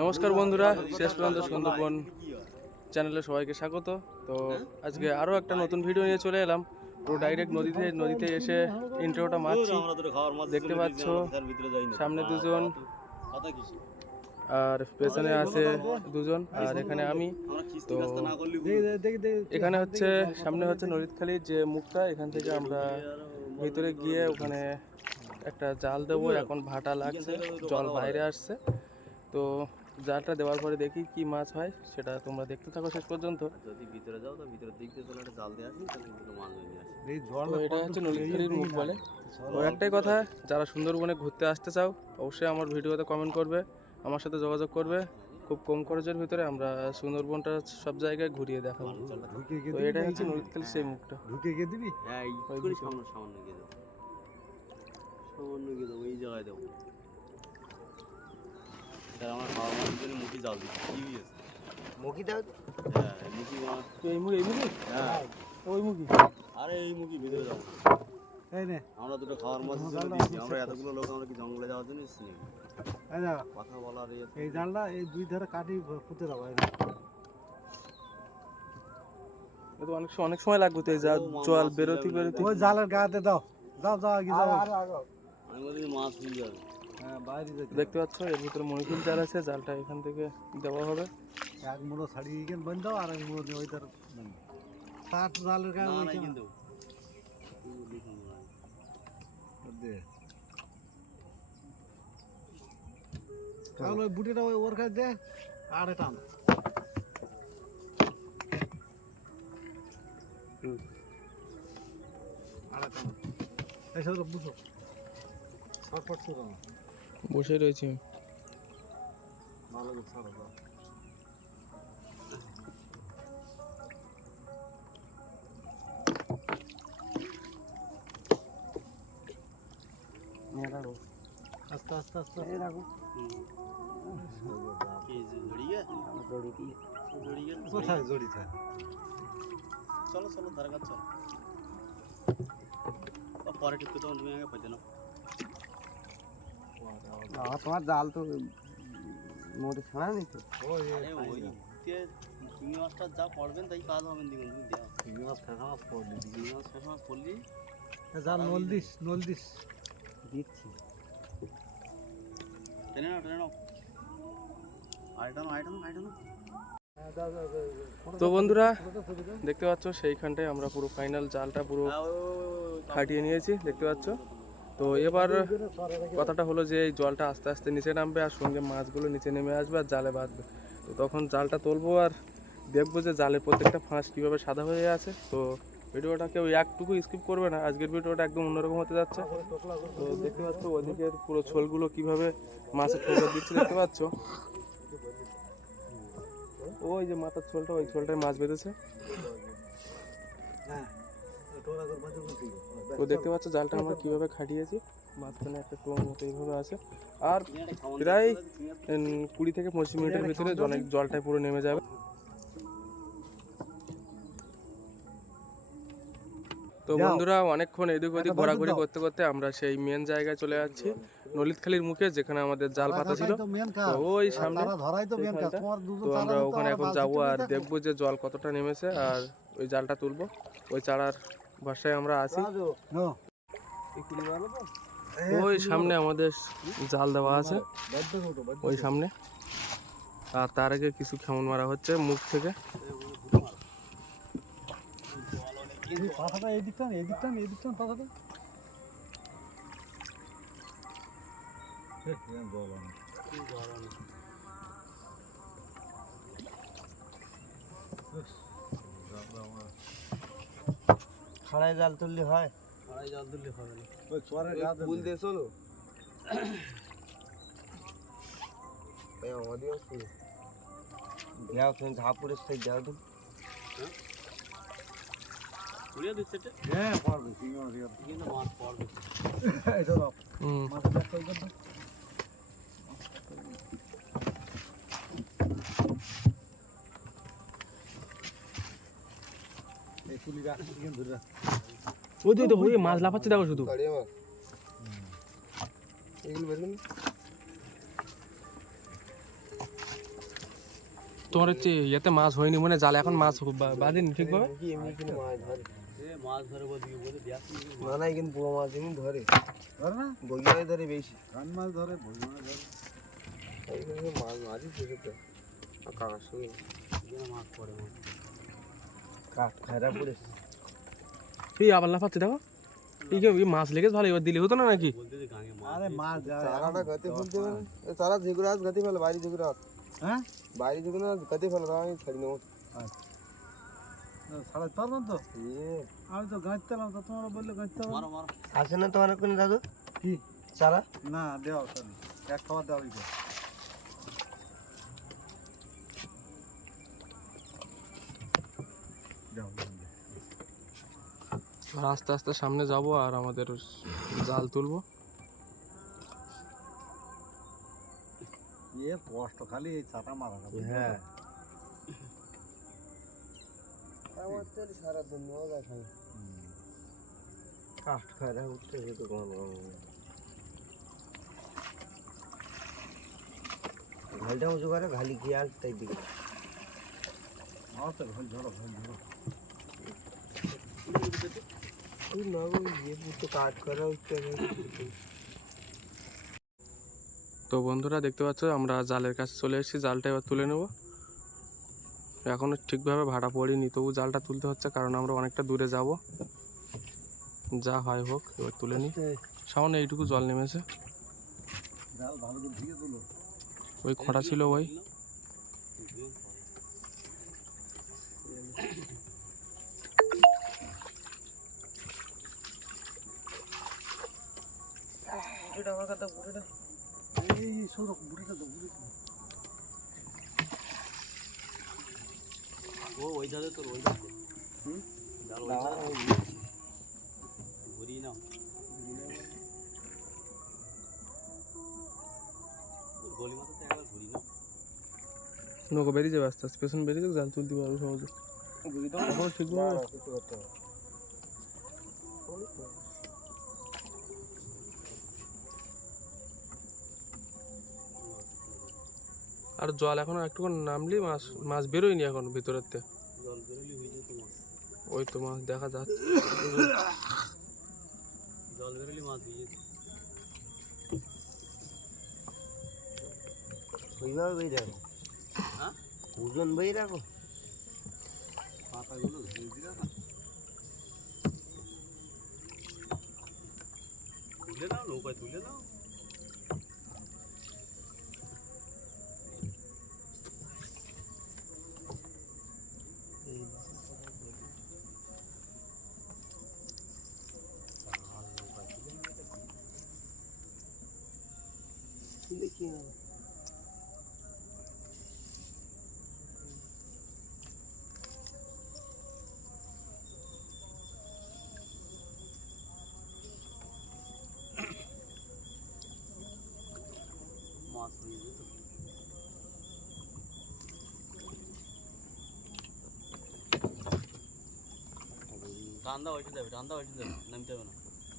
নমস্কার বন্ধুরা, শেষ পর্যন্ত সুন্দরবন চ্যানেলে সবাইকে স্বাগত। তো আজকে আরও একটা নতুন ভিডিও নিয়ে চলে এলাম। পুরো ডাইরেক্ট নদীতে নদীতে এসে ইন্ট্রোটা মারছি। দেখতে পাচ্ছ, সামনে দুজন, আর পেছনে আছে দুজন, আর এখানে আমি। তো এখানে হচ্ছে, সামনে হচ্ছে নদীতখালির যে মুখটা, এখান থেকে আমরা ভিতরে গিয়ে ওখানে একটা জাল দেবো এখন ভাটা লাগছে জল বাইরে আসছে। তো জালটা দেওয়ার পরে দেখি কি মাছ হয় সেটা তোমরা দেখতে থাকো শেষ পর্যন্ত। যদি ভিতরে যাও তো ভিতরের দিক দিয়ে একটা জাল দিয়ে আসি তাহলে কিন্তু মাছ নিয়ে আসি তো এটা হচ্ছে নদীখালির মুখ বলে। তো একটাই কথা যারা সুন্দরবনে ঘুরতে আসতে চাও অবশ্যই আমার ভিডিওতে কমেন্ট করবে আমার সাথে যোগাযোগ করবে। খুব কম খরচের ভিতরে আমরা সুন্দরবনটা সব জায়গায় ঘুরিয়ে দেখাবো। তো এটা হচ্ছে নদীখালির সেই মুখটা। ঢুকে গিয়ে দিবি? হ্যাঁ ওই করে সামনে গিয়ে দেবো? এই জায়গায় দেবো। এটা আমার খাওয়া মাছের জন্য মুখি জাল দিচ্ছি। কি হয়েছে? মুখি দাও হ্যাঁ মুখি মাছ এই মুখ এই মুখি? হ্যাঁ। ওই মুখি? আরে এই মুখি ভিতরে যাব এই নে। আমরা দুটো খাওয়ার মাছের জন্য দিচ্ছি আমরা এতগুলো লোক আমরা কি জঙ্গলে যাওয়ার জন্য এসেছি নাকি? এই না কথা বলার ইয়ে এই জালটা এই দুই ধারে কাটি পুঁতে তো অনেক সময় অনেক সময় লাগবে তো এই জল বেরোতে বেরোতে। ওই জালের গাতে দাও। যাও যাও আগে যাও। দেখতে পাচ্ছ এর ভিতরে মনিকুল জাল আছে জালটা এখান থেকে দেওয়া হবে। এক মুড়ো ছাড়িয়ে গিয়ে বন্ধ আর এক মুড়ো দিয়ে ওই তার কাঠ জালের? কিন্তু তাহলে ওই বুটিটা ওই ওর কাছে দে আরে টান হুম। আরে টান এই বুঝো। বসে রয়েছি আমি। ভালো করে ছাড়ো দাও আস্তে আস্তে আস্তে এই রাখো কি যে জড়ি গে জড়ি কি জড়ি গে কোথায় জড়ি থাকে চলো চলো ধারে কাজ চলো ও, পরে ঠিক তখন তুমি আগে পেতে নাও তোমার জাল তো মোটে ছাড়া নেই তো তে চিংড়ি মাছটা যা পড়বেন তাই কাজ হবেন দেখুন চিংড়ি মাছ ফেসা মাছ পড়লি চিংড়ি মাছ ফেস মাছ পড়লি জাল নল দিস নল দিস দিচ্ছি টেনে নাও টেনে নাও আইটা নাও আইটা নাও আইটা নাও তো বন্ধুরা দেখতে পাচ্ছ সেইখানটায় আমরা পুরো ফাইনাল জালটা পুরো হ্যাঁ, খাটিয়ে নিয়েছি দেখতে পাচ্ছ তো এবার কথাটা হলো যে এই জলটা আস্তে আস্তে নিচে নামবে আর সঙ্গে মাছগুলো নিচে নেমে আসবে আর জালে বাঁধবে। তো তখন জালটা তুলবো আর দেখব যে জালের প্রত্যেকটা ফাঁস কীভাবে সাদা হয়ে আছে। তো ভিডিওটা কেউ একটুকু স্কিপ করবে না, আজকের ভিডিওটা একদম অন্যরকম হতে যাচ্ছে। তো দেখতে পাচ্ছ ওদিকের পুরো ছোলগুলো কীভাবে মাছের ঠোকর দিচ্ছে দেখতে পাচ্ছ? ওই যে মাথার ছোলটা, ওই ছোলটায় মাছ বেঁধেছে। হ্যাঁ তো দেখতে পাচ্ছ জালটা আমরা কীভাবে খাটিয়েছি? মাঝখানে একটা টোং মতো এইভাবে আছে। আর প্রায় কুড়ি থেকে পঁচিশ মিনিটের ভিতরে জলে জলটাই পুরো নেমে যাবে। তো বন্ধুরা অনেকক্ষণ এদিক ওদিক ঘোরাঘুরি করতে করতে আমরা সেই মেন জায়গায় চলে যাচ্ছি নলিতখালির মুখে যেখানে আমাদের জাল পাতা ছিল। ওই সামনে মেন তো আমরা ওখানে এখন যাব আর দেখব যে জল কতটা নেমেছে আর ওই জালটা তুলবো। ওই চারার বাসায় আমরা আছি। ওই সামনে আমাদের জাল দেওয়া আছে। ওই সামনে। আর তার আগে কিছু খেমন মারা হচ্ছে মুখ থেকে। এই এই এই এই এরম জল তুললে হয়। আড়াই জল দিলে হবে না। ওই চরের গা ফুল দিয়ে চলো আমাদের ফুল যাও তুমি ঝাপুরের সাইড যাও তো উড়িয়ে দিচ্ছে এটা? হ্যাঁ, পারবে, চিংড়ি মাছ কিন্তু মাছ পড়বে এই ধরো, হুম। মাছের একটা এই তুলি রাখ, এখানে ধরে রাখ। ওই তো ওই মাছ লাফাচ্ছে দেখো শুধু। মাছ তোমার হচ্ছে ইয়েতে মাছ হয়নি মনে জালে এখন মাছ বাঁধেনি ঠিকভাবে? মাছ ধরে। মাছ না না কিন্তু বড় মাছ এমনি ধরে। ধরে না? বগিয়ায় ধরে বেশি। কান মাছ ধরে মাছ ধরে। মাছ কাকার সঙ্গে। মাছ পড়ে কাঠ খায়রা পড়েছে এই আবার লাফাচ্ছে দেখো। এই কি এই মাছ লেগেছে? ভালো এবার দিলে হতো না নাকি? আরে মাছ চারাটা গাতে ফেলতে পারে চারা যেগুলো আজ গাতে ফেলে বাইরে যেগুলো হ্যাঁ? বাইরে যেগুলো আজ ফেলে তাও আমি ছাড়ি নেব। সাড়ে পারবেন তো? ইয়ে। আমি তো তোমরা বললে আছে না তোমার কোনো দাদু? কি? চারা? না দেওয়া এক খাবার দেওয়া আস্তে আস্তে সামনে যাব আর আমাদের জাল তুলবো। এ কষ্ট খালি এই চাটা মারাটা হ্যাঁ। আমার তো সারা দিন মজা খাই। কাঠ খায়রা উঠতে যেত কোনো ঘালটা উঁচু করে ঘালি খেয়ে আস তাই দিকে আমার তো ঘর ঝড়ো ঘর ঝড়ো ওই ওই তো বন্ধুরা দেখতে পাচ্ছ, আমরা জালের কাছে চলে এসেছি, জালটা এবার তুলে নেব। এখনও ঠিকভাবে ভাড়া পড়িনি, তবু জালটা তুলতে হচ্ছে, কারণ আমরা অনেকটা দূরে যাব। যা হয় হোক, এবার তুলে নিই। সামান্য এইটুকু জল নেমেছে। ওই ভালো ছিল দিয়ে খোঁড়া ছিল ওই এই সৌরভ বুড়িটা তো বুড়িটা। ও ওই ধারে তোর ওই ধারে। হুম? জাল ওই ধারে। ঘুরিয়ে নাও। গলি মাথা একবার ঘুরিয়ে নাও। নৌকো বেরিয়ে যাবে আস্তে আস্তে পেছন বেরিয়ে যাবে জাল তুলতে পারব সহজে। আর জল এখনও একটু নামলি মাছ মাছ বেরোয়নি এখন ভিতরের থেকে ওই তো মাছ। দেখা যাচ্ছে। জল বেরোলি মাছ দিয়ে ওইভাবে বই রাখো হ্যাঁ? ওজন বই রাখো পাতাগুলো ধুয়ে দিলে তুলে নাও নৌকায় তুলে নাও। মাছ হয়ে যেত টান্দা ওইটা যাবে টান্দা ওইটা যাবে নামতে হবে না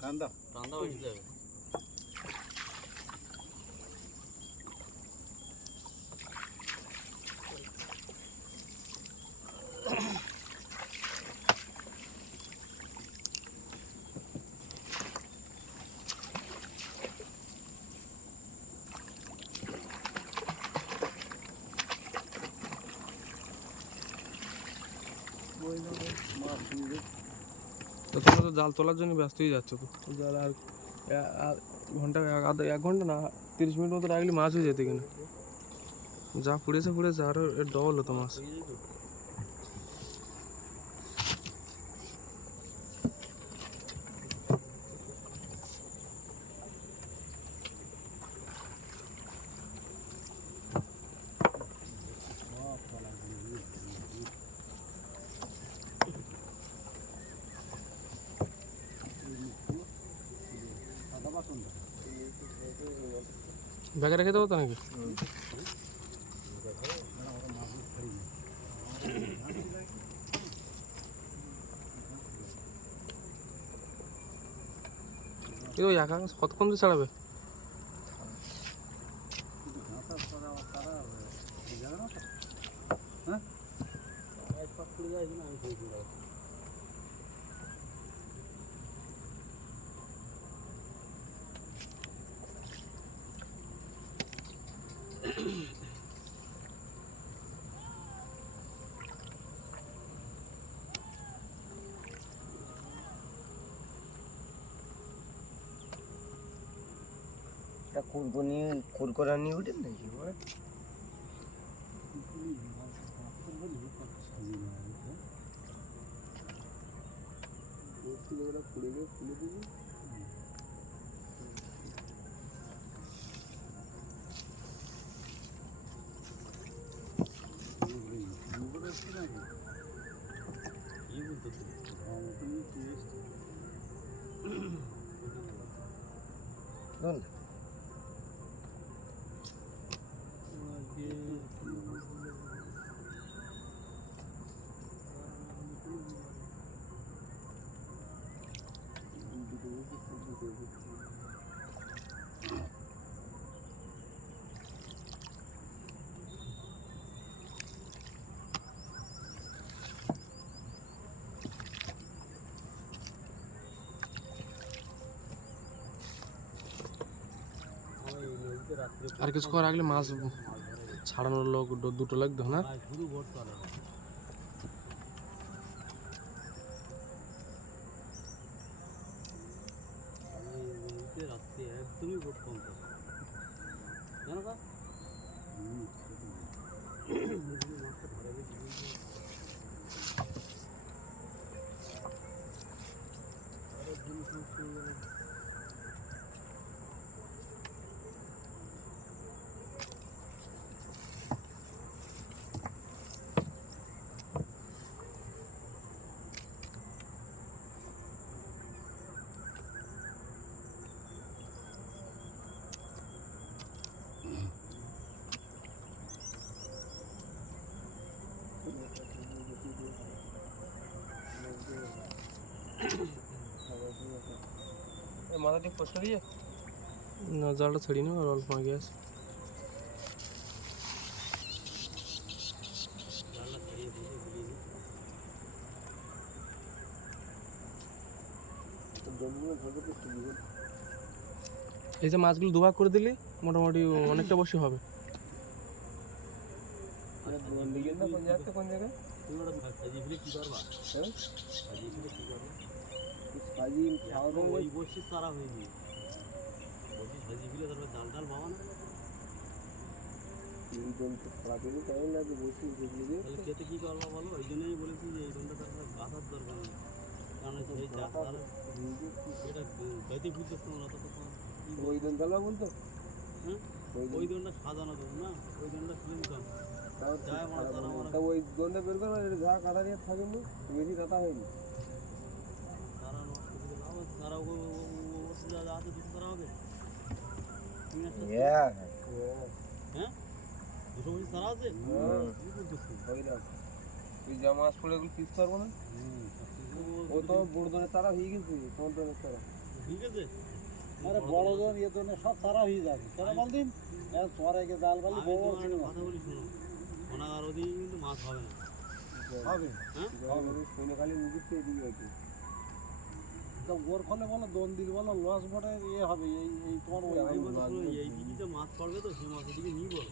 কান্দা টান্দা ওইটা যাবে তো তোমরা তো জাল তোলার জন্য ব্যস্তই যাচ্ছ জাল আর ঘণ্টা, এক ঘণ্টা না, তিরিশ মিনিট মতো রাখলে মাছ হয়ে যেত কিনা যা পুড়েছে পুড়েছে আরও ডবল হতো মাছ। ব্যাগে রেখে দেবো তো নাকি? ওই একা কতক্ষণ ছাড়াবে? এটা কুরকো নিয়ে কুরকোরা নিয়ে উঠেন নাকি ওরা? আর কিছু করার আগলে মাছ ছাড়ানোর লোক দুটো লাগতো না শুধু ভোট করে রাত্রে একদমই ভোট কম থাকে জানো কা এই মাথাটি প্রশ্ন দিয়ে না জালটা ছাড়িয়ে নেব আর অল্প আগে আছে এই যে মাছগুলো দুভাগ করে দিলি মোটামুটি অনেকটা বসে হবে। না কোন জায়গাতে কোন জায়গায়? এখন ওই বসি সারা বসি তারপর জাল টাল বাবা না। তিনজন তো খারাপ হয়ে টাইম লাগে বসি যেগুলো তাহলে খেতে কী করবা বলো? ওই জন্যই বলেছি যে এই ঘণ্টা তার গাছার দরকার নেই। কারণ যা এটা খেতে বুঝতেছ না অত কথা ওই দিন তাহলে বলতো হ্যাঁ? ওই দোনটা সাজানো তো না? ওই দোনটা ফিল্ম হয়নি। ওই দোনটা বের এটা যা কাদা নিয়ে থাকেনি বেশি কাটা হয়নি। তুই যা মাছ পড়ে এগুলো পিস করব না ও তো বড় দোনের তারা হয়ে? গেছে তোমার দোনের তারা ঠিক আছে আরে বড় জন ইয়ে জন সব সারা হয়ে? যাবে কেন বলদিন চরে গিয়ে জাল বালি বড় কথা বলি শোনো অনাগার ওদিকে কিন্তু মাছ হবে না হবে হ্যাঁ? শুনে খালি থেকে এদিকে হয়েছে ওর ফলে বলো দোন দিল বলো লস বটে ইয়ে হবে এই এই তোমার ওই এই দিকে মাছ পড়বে তো সেই মাছ ওদিকে নিয়ে বলো।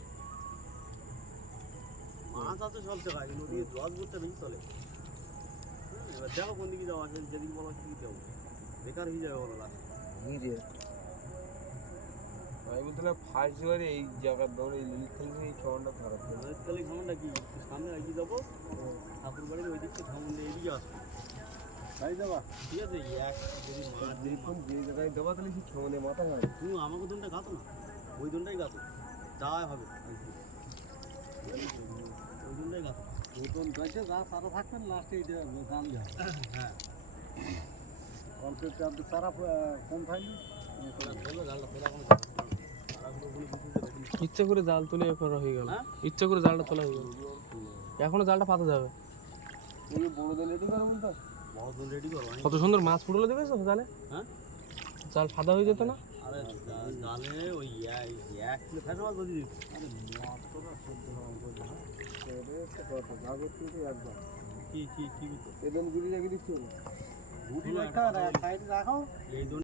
মাছ আছে সব জায়গায় কিন্তু ওদিকে লস করতে বেশি চলে। হ্যাঁ, এবার দেখো কোন দিকে যাওয়া আছে যেদিকে বলো সেদিকে যাব বেকার হয়ে যাবে বলো লাস্ট ধীরে আমি বলছিলাম ফার্স্ট এই জায়গার দৌড়ে এই লিলিক খেলছে এই ছটা খারাপ ছিল তাহলে কি? সামনে এগিয়ে যাব। ঠাকুর বাড়ির ওই দিকটা ঘামন এদিকে আসব। তাই যাবা। ঠিক আছে এক যদি মাছ যদি যে জায়গায় দেবা তাহলে সেই ছমনে মাথা হয় তুমি আমাকে দোনটা গাতো না? ওই দোনটাই গাতো। যাওয়াই হবে। ওই দোনটাই গাতো। গাছে যা সারা থাকবেন লাস্টে এইটা দাম যাবে হ্যাঁ। অল্প একটু আধটু কম দেখি ইচ্ছা করে জাল তুলে এ হয়ে গেল। হ্যাঁ? ইচ্ছা করে জালটা তোলা হয়ে গেল। এখনও জালটা পাতা যাবে। এই বড় দোল কত সুন্দর মাছ ফুটলো দেখেছ জালে হ্যাঁ? জাল সাদা হয়ে যেত না? আরে জালে ওই এক এক কিলো ফেটো মাছ বসে দিচ্ছি আরে মাত্র না সহ্য হওয়ার মতো না। এটা একটা কথা যা করতে হতো একবার কি কি কি গুড়ি দিচ্ছ এই দোন